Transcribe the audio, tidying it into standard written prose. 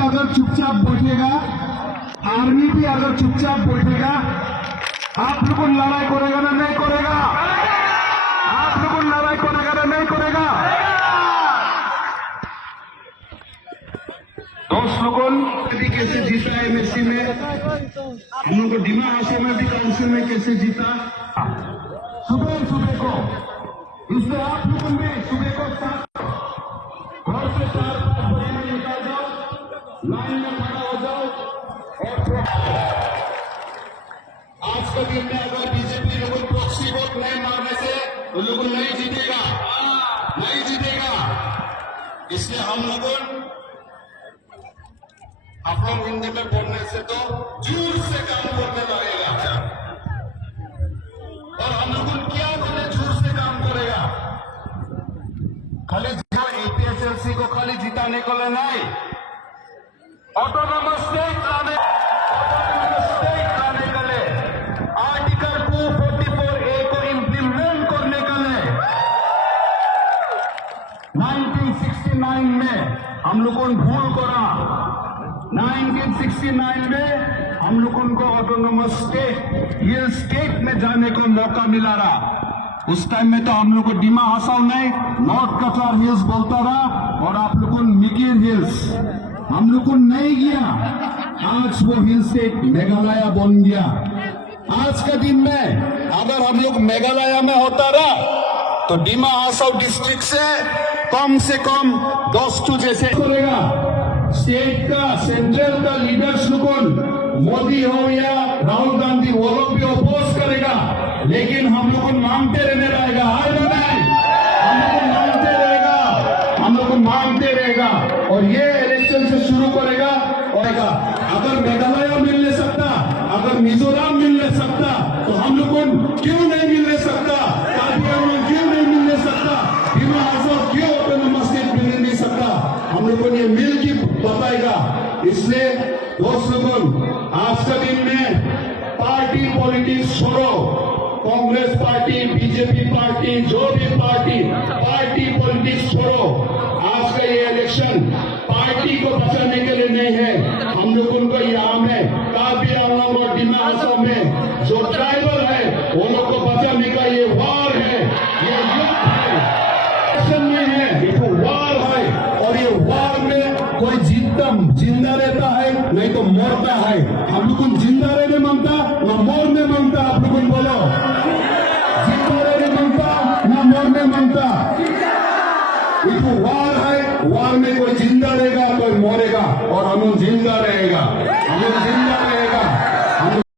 अगर चुपचाप बैठेगा, आर्मी भी अगर चुपचाप बैठेगा, आप लोगों लड़ाई करेगा ना नहीं करेगा? आप लोगों लड़ाई करेगा ना नहीं करेगा? दोस्त लोगों भी कैसे जीता है एमएससी में, हम लोग को डिमा हाउस में भी काउंसिल में कैसे जीता, सुबह सुबह को, इसलिए आप लोगों भी सुबह को घर से 4-5 बजे में निकल जाओ, लाइन में खड़ा हो जाओ और आज के दिन में अगर बीजेपी लोगों प्रॉक्सी वोट नहीं मारने से तो लोग नहीं जीतेगा, नहीं जीतेगा। इसलिए हम लोगों आप लोग हिंदी में बोलने से तो जोर से काम करने लगेगा, और हम लोग क्या बोले जोर से काम करेगा। खाली एपीएसएलसी को खाली जिताने को नहीं, ऑटोनोमस स्टेट लाने के लिए, आर्टिकल 244A को इम्प्लीमेंट करने के लिए 1969 में हम लोगों ने भूल करा। 1969 में हम लोगों को ऑटोनोमस स्टेट, ये स्टेट में जाने का मौका मिला रहा। उस टाइम में तो हम लोग को डिमा हासाओ नहीं, नॉर्थ कचार हिल्स बोलता रहा, और आप लोगों ने मिगिर हिल्स, हम लोग को नहीं गया। आज वो हिल स्टेट मेघालय बन गया। आज के दिन में अगर हम लोग मेघालय में होता रहा तो डिमा हासाओ डिस्ट्रिक्ट से कम 10 जैसे करेगा। स्टेट का, सेंट्रल का लीडर्स लोगों, मोदी हो या राहुल गांधी, वो लोग भी अपोज करेगा, लेकिन हम लोग मांगते रहने रहेगा। हाय ना नहीं, हम लोग मांगते रहेगा, हम लोग मांगते रहेगा, और ये इलेक्शन से शुरू करेगा। और अगर मेघालय मिल नहीं सकता, अगर मिजोरम मिल नहीं सकता, तो हम लोग क्यों नहीं मिल नहीं सकता? कार्बी आंगलॉन्ग क्यों नहीं मिल नहीं सकता? डिमा हासाओ क्यों ऑटोनोमस स्टेट मिल नहीं सकता? हम लोगों ने मिल के बताएगा। इसलिए दोस्त लोगों, आज के दिन में पार्टी पॉलिटिक्स छोड़ो, कांग्रेस पार्टी, बीजेपी पार्टी, जो भी पार्टी पॉलिटिक्स छोड़ो। आज का ये इलेक्शन पार्टी को बचाने के लिए नहीं है। हम लोगों को यहाँ में कार्बी आंगलॉन्ग और डिमा हासाओ में जो ट्राइबल है वो लोग को बचाने का ये वार है, ये युद्ध है, इलेक्शन में है, ये तो वार है। और ये वार में कोई जिंदा रहता है नहीं तो मरता है। हम लोग जिंदा रहने मांगता ना मरने मांगता। आप लोग बोलो, जिंदा रहने मांगता ना मरने मांगता। ये तो वार है, वार में कोई जिंदा रहेगा कोई मरेगा, और हम लोग जिंदा रहेगा, हम लोग जिंदा